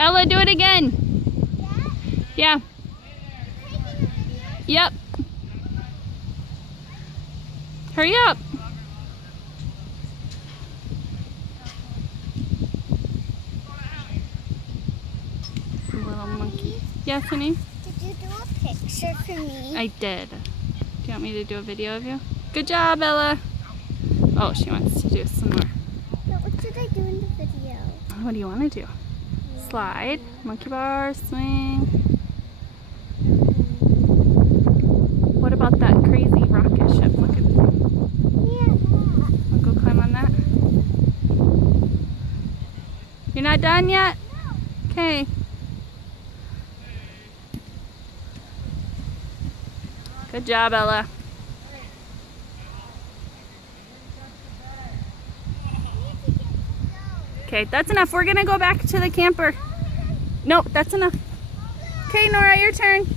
Ella, do it again. Yeah. Yep. Hurry up. Little monkey. Yes, honey? Did you do a picture for me? I did. Do you want me to do a video of you? Good job, Ella. Oh, she wants to do some more. But what should I do in the video? What do you want to do? Slide, monkey bar, swing. What about that crazy rocket ship? Look at that. Yeah. Wanna go climb on that? You're not done yet? Okay. Good job, Ella. Okay, that's enough. We're gonna go back to the camper. Nope, that's enough. Okay, Nora, your turn.